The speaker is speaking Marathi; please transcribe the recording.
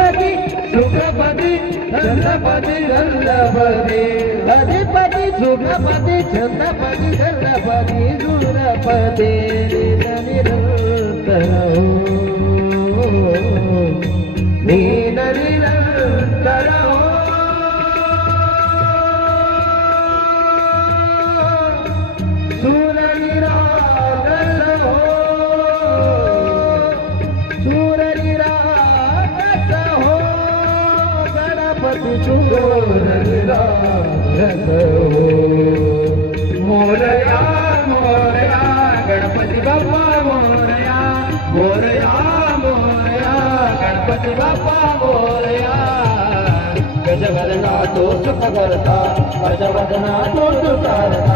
अधिपती सुखपती छंदपती गंधपती अधिपती सुखपती छंदपती गंधपती सुरपती. निरंतर नीन निरंतर सूर हो सूर गणपती सूर मोरया मोरया गणपती बाप्पा मोरया मोरया मोरया गणपती बाप्पा मोरया. गजवदना तो सुख करता गजवदना तो सुख करता.